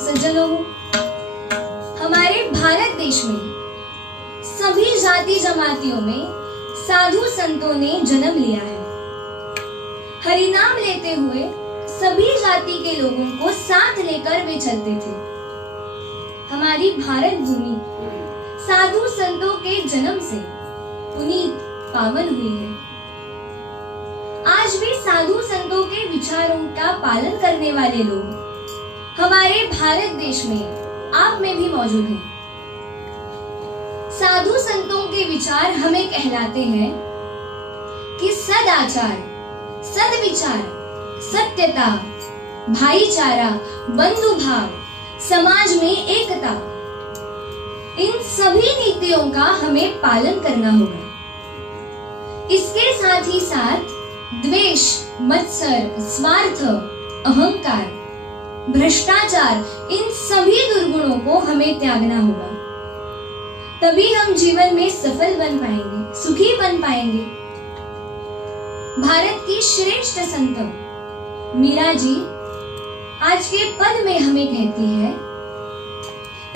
सज्जनों, हमारे भारत देश में सभी जाति जमातियों में साधु संतों ने जन्म लिया है। हरिनाम लेते हुए सभी जाति के लोगों को साथ लेकर वे चलते थे। हमारी भारत भूमि साधु संतों के जन्म से पुनीत पावन हुई है। आज भी साधु संतों के विचारों का पालन करने वाले लोग हमारे भारत देश में आप में भी मौजूद हैं। साधु संतों के विचार हमें कहलाते हैं कि सदाचार, सद्विचार, सत्यता, भाईचारा, बंधु भाव, समाज में एकता, इन सभी नीतियों का हमें पालन करना होगा। इसके साथ ही साथ द्वेष, मत्सर, स्वार्थ, अहंकार, भ्रष्टाचार, इन सभी दुर्गुणों को हमें त्यागना होगा। तभी हम जीवन में सफल बन पाएंगे, सुखी बन पाएंगे। भारत की श्रेष्ठ संत मीरा जी आज के पद में हमें कहती है,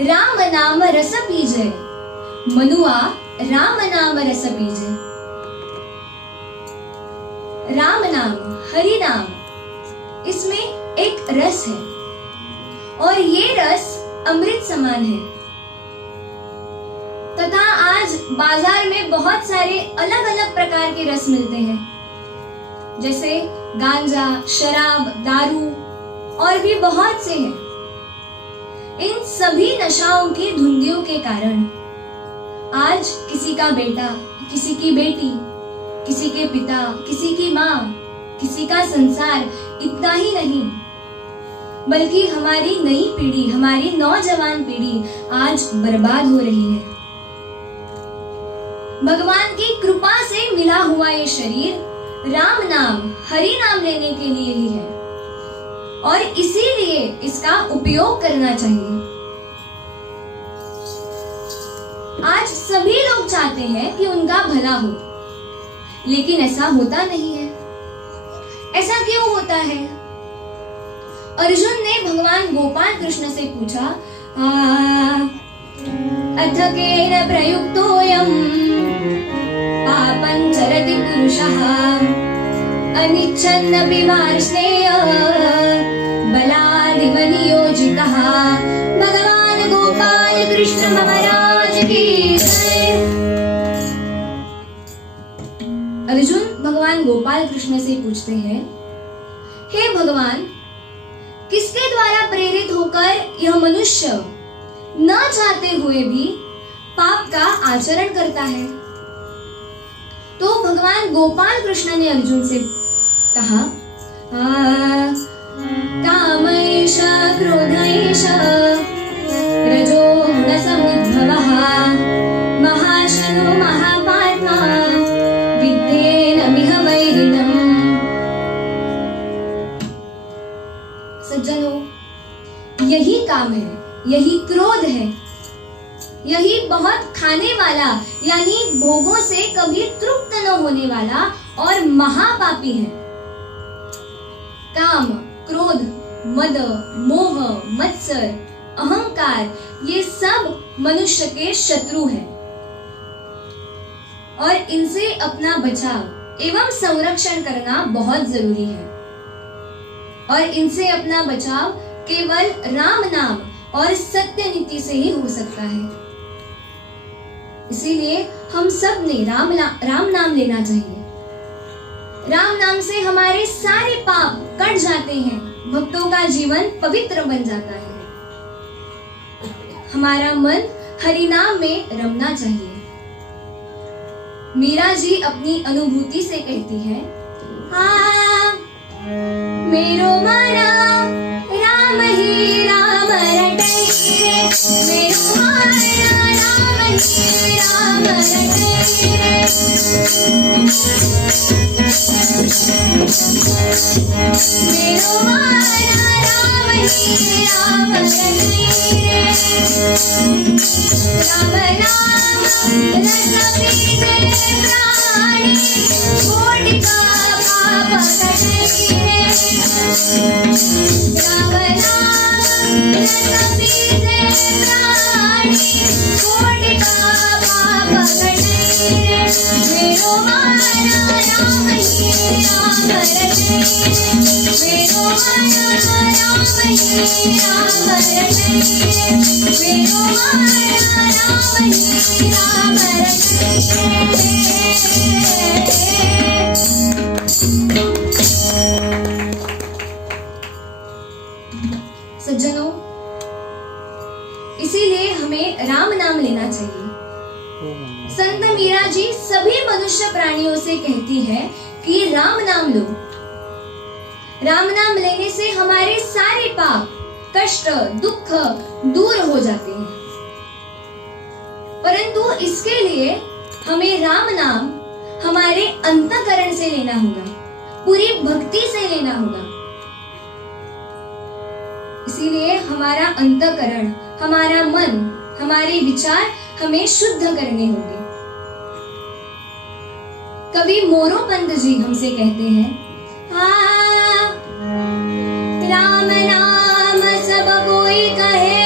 राम नाम रस पीजे, मनुआ राम नाम रस पीजे। राम नाम, हरि नाम, इसमें एक रस है और ये रस अमृत समान है। तथा आज बाजार में बहुत सारे अलग अलग प्रकार के रस मिलते हैं, जैसे गांजा, शराब, दारू और भी बहुत से हैं। इन सभी नशाओं की धुंधियों के कारण आज किसी का बेटा, किसी की बेटी, किसी के पिता, किसी की माँ, किसी का संसार इतना ही नहीं, बल्कि हमारी नई पीढ़ी, हमारी नौजवान पीढ़ी आज बर्बाद हो रही है। भगवान की कृपा से मिला हुआ ये शरीर राम नाम, हरि नाम लेने के लिए ही है। और इसीलिए इसका उपयोग करना चाहिए। आज सभी लोग चाहते हैं कि उनका भला हो, लेकिन ऐसा होता नहीं है। ऐसा क्यों होता है? अर्जुन ने भगवान गोपाल कृष्ण से पूछा, अथ केन प्रयुक्तोऽयं पापं चरति पुरुषः अनिच्छन्नपि वार्ष्णेय बलादिव नियोजितः। भगवान गोपाल कृष्ण महाराज की जय। अर्जुन भगवान गोपाल कृष्ण से पूछते हैं, हे भगवान, किसके द्वारा प्रेरित होकर यह मनुष्य न चाहते हुए भी पाप का आचरण करता है? तो भगवान गोपाल कृष्ण ने अर्जुन से कहा, कामैष क्रोधैष रजोगुणसमुद्भवः महाशनो महापात्मा विद्येनमिह वैरिणम्। सज्जनों, यही काम है, यही क्रोध है, यही बहुत खाने वाला यानी भोगों से कभी तृप्त न होने वाला और महापापी है। काम, क्रोध, मद, मोह, मत्सर, अहंकार, ये सब मनुष्य के शत्रु हैं और इनसे अपना बचाव एवं संरक्षण करना बहुत जरूरी है। और इनसे अपना बचाव केवल राम नाम और सत्य नीति से ही हो सकता है। इसीलिए हम सब ने राम नाम लेना चाहिए। राम नाम से हमारे सारे पाप कट जाते हैं, भक्तों का जीवन पवित्र बन जाता है। हमारा मन हरि नाम में रमना चाहिए। मीरा जी अपनी अनुभूति से कहती है, मेरो मना राम ही राम रटे, मेरो मना राम ही राम रटे। मेरो मना राम ही राम रटे। राम नाम रस पीते प्राणी, कोटि का पाप कटे। राम नाम रस पीते प्राणी, कोटि का पाप कटे। मेरो मना राम ही राम रटे, मेरो मना राम ही राम रटे, मेरो मना राम ही राम रटे। सज्जनों, इसीलिए हमें राम नाम लेना चाहिए। संत मीरा जी सभी मनुष्य प्राणियों से कहती है कि राम नाम लो। राम नाम लेने से हमारे सारे पाप, कष्ट, दुख दूर हो जाते हैं। परंतु इसके लिए हमें राम नाम हमारे अंतःकरण से लेना होगा, पूरी भक्ति से लेना होगा। इसीलिए हमारा अंतःकरण, हमारा मन, हमारे विचार हमें शुद्ध करने होंगे। कवि मोरोपंत जी हमसे कहते हैं, राम नाम सब कोई कहे,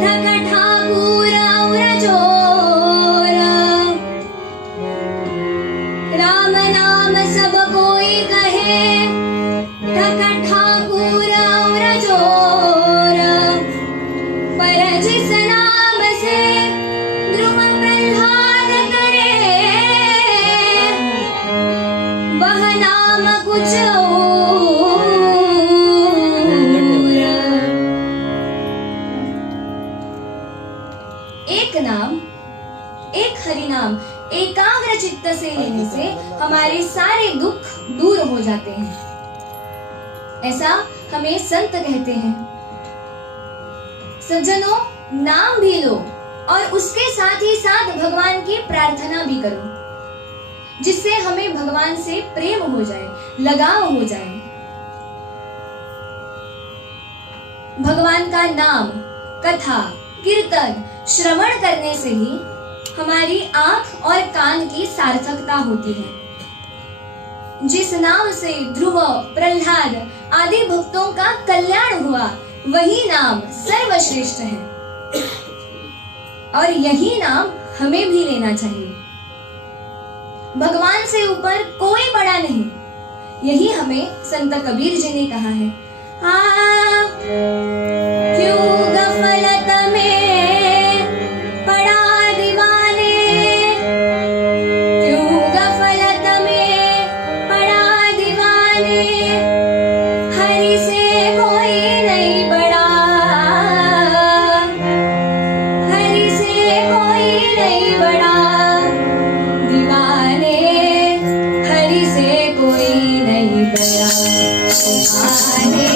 ठग ठाकुर और चोर। राम नाम सब कोई कहे, ठग ठाकुर और चोर। पर जिस नाम से ध्रुव प्रह्लाद करे, वह नाम कुछ और। एक नाम, एक हरि नाम एकाग्र चित्त से लेने से हमारे सारे दुख दूर हो जाते हैं, ऐसा हमें संत कहते हैं। सज्जनों, नाम भी लो और उसके साथ ही साथ भगवान की प्रार्थना भी करो, जिससे हमें भगवान से प्रेम हो जाए, लगाव हो जाए। भगवान का नाम, कथा, कीर्तन श्रवण करने से ही हमारी आंख और कान की सार्थकता होती है। जिस नाम से ध्रुव, प्रहलाद आदि भक्तों का कल्याण हुआ, वही नाम सर्वश्रेष्ठ है और यही नाम हमें भी लेना चाहिए। भगवान से ऊपर कोई बड़ा नहीं, यही हमें संत कबीर जी ने कहा है। क्यों गफलत में पड़ा दीवाने, क्यों गफलत में पड़ा दीवाने, हरि से कोई नहीं बड़ा, हरि से कोई नहीं बड़ा, दीवाने हरि से कोई नहीं बड़ा, दीवाने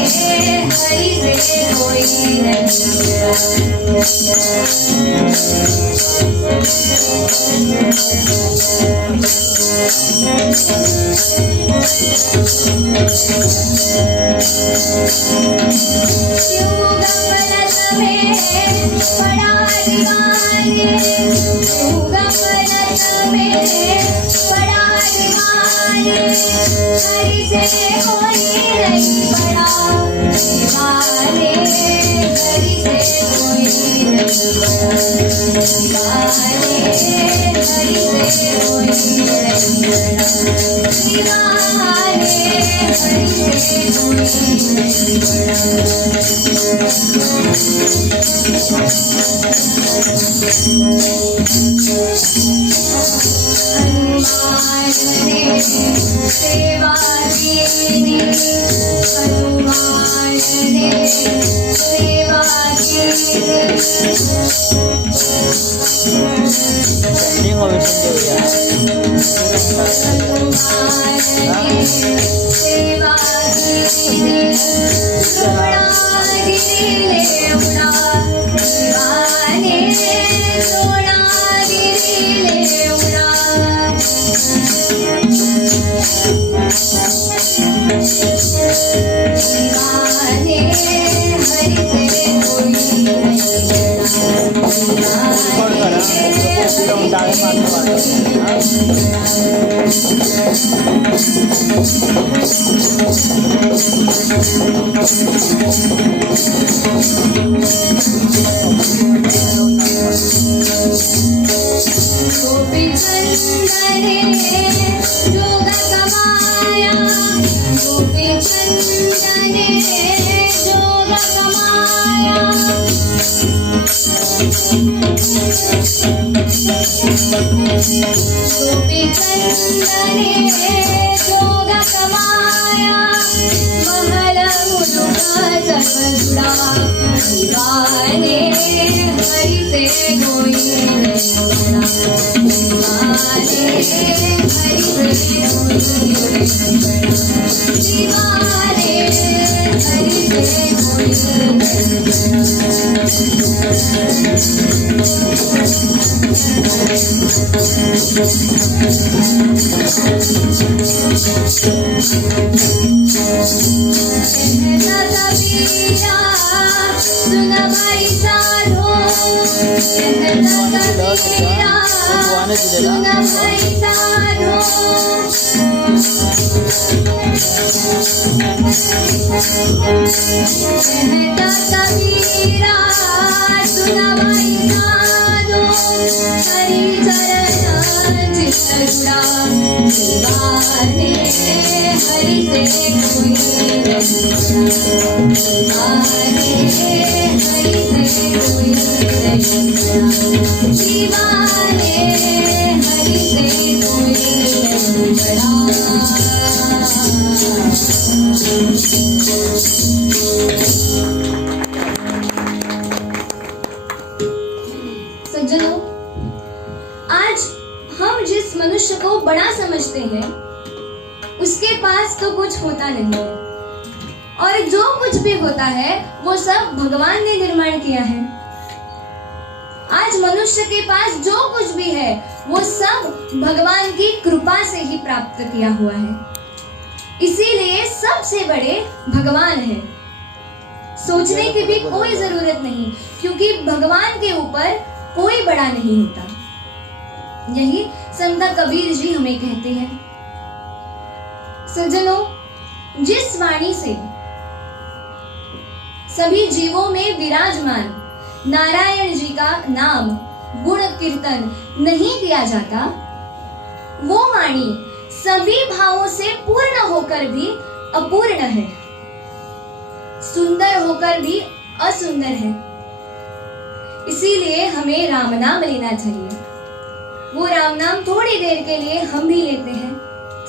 हरि से कोई नहीं क्यों गफलत में पड़ा दीवाने, क्यों गफलत में पड़ा दीवाने, हरि से कोई नहीं बड़ा, दीवाने हरि से कोई नहीं बड़ा, दीवाने हरि से कोई नहीं बड़ा, दीवाने हरि से कोई नहीं हनुमान ने सेवा कीनी, हनुमान ने सेवा कीनी, हनुमान ने सेवा कीनी, सोना गिरी उड़ा, दीवाने सोना गिरी उड़ा, दीवाने हरि से कोई नहीं बड़ा, गोपी चंदने जोग कमाया, गोपी चंदने जोग कमाया, गोपी चंदने जोग कमाया, महल मुलुका सब जुड़ा, दीवाने हरि से कोई नहीं बड़ा, दीवाने हरि से कोई नहीं बड़ा, दीवाने हरि से कोई नहीं कबीरा सुन भाई साधो, कबीरा सुन भाई साधो, कबीरा सुन भाई साधो, हरि चरण चित्त जुड़ा, दीवाने हरि से कोई नहीं बड़ा, दीवाने हरि से कोई नहीं बड़ा, दीवाने हरि से कोई नहीं बड़ा। सज्जनों, आज हम जिस मनुष्य को बड़ा समझते हैं उसके पास तो कुछ होता नहीं है, और जो कुछ भी होता है वो सब भगवान ने निर्माण किया है। आज मनुष्य के पास जो कुछ भी है वो सब भगवान की कृपा से ही प्राप्त किया हुआ है, इसीलिए सबसे बड़े भगवान हैं। सोचने की भी कोई जरूरत नहीं, क्योंकि भगवान के ऊपर कोई बड़ा नहीं होता। यही संत कबीर जी हमें कहते हैं। सज्जनों, जिस वाणी से सभी जीवों में विराजमान नारायण जी का नाम गुण कीर्तन नहीं किया जाता, वो वाणी सभी भावों से पूर्ण होकर भी अपूर्ण है, सुंदर होकर भी असुंदर है। इसीलिए हमें राम नाम लेना चाहिए। वो राम नाम थोड़ी देर के लिए हम भी लेते हैं।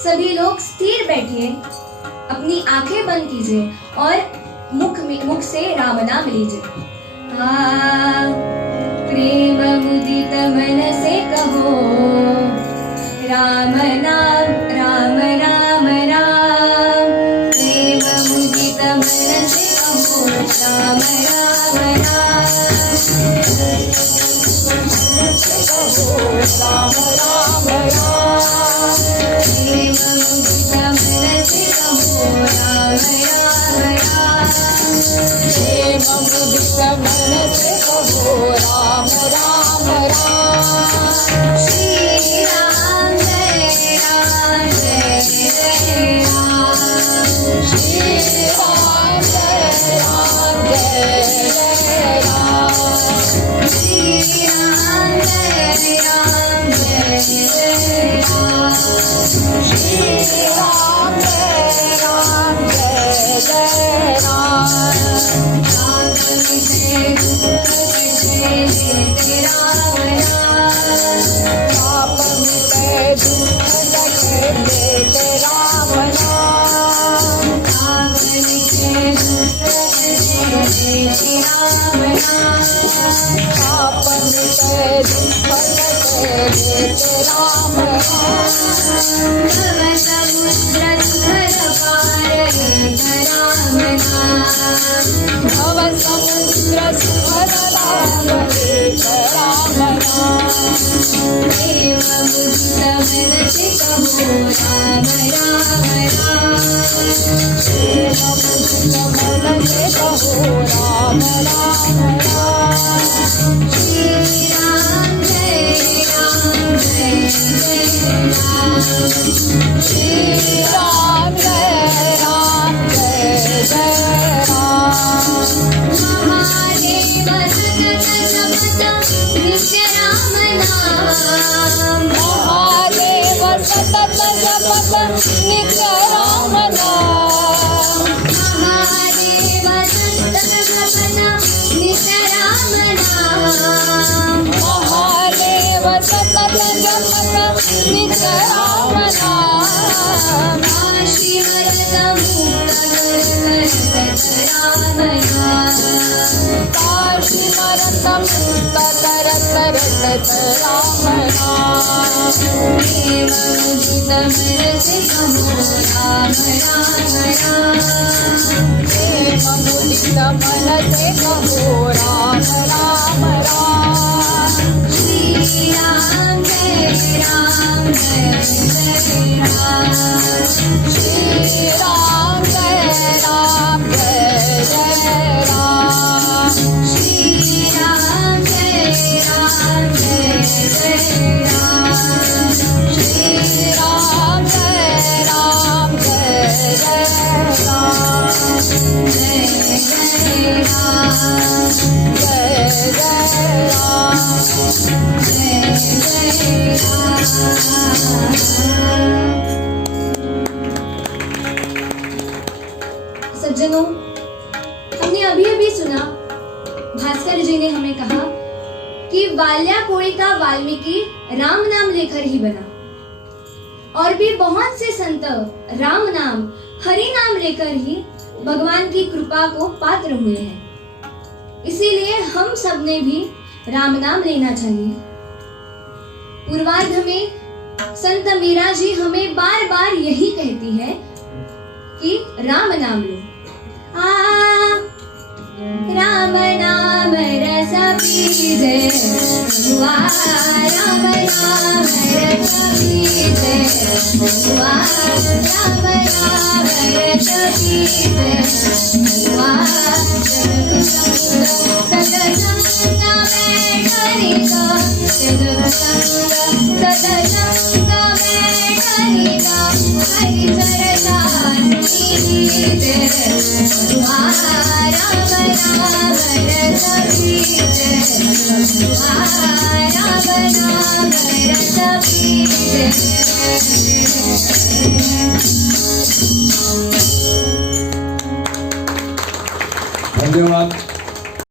सभी लोग स्थिर बैठिए, अपनी आंखें बंद कीजिए और मुख से राम नाम लीजिए। प्रेम मुदित मन से कहो राम नाम, राम राम राम। प्रेम मुदित मन से कहो राम राम राम। राम राम राम। प्रेम मुदित मन से कहो राम राम राम। प्रेम मुदित मन से कहो राम राम राम। श्री राम जय राम जय जय राम। श्री राम जय राम जय जय राम। श्री राम जय राम जय जय राम। श्री राम जय राम जय जय राम। सज्जनों, हमने अभी अभी सुना, भास्कर जी ने हमें कहा कि वाल्याकोड़ी का वाल्मीकि राम नाम लेकर ही बना, और भी बहुत से संत राम नाम, हरि नाम लेकर ही भगवान की कृपा को पात्र हुए हैं। इसीलिए हम सब ने भी राम नाम लेना चाहिए। पूर्वार्ध में संत मीरा जी हमें बार बार यही कहती है कि राम नाम लो। राम नाम रस पीजे हुआ, राम नाम रस पीजे हुआ, राम नाम रस पीजे हुआ। तुम्हारा बना भरत बीज। धन्यवाद।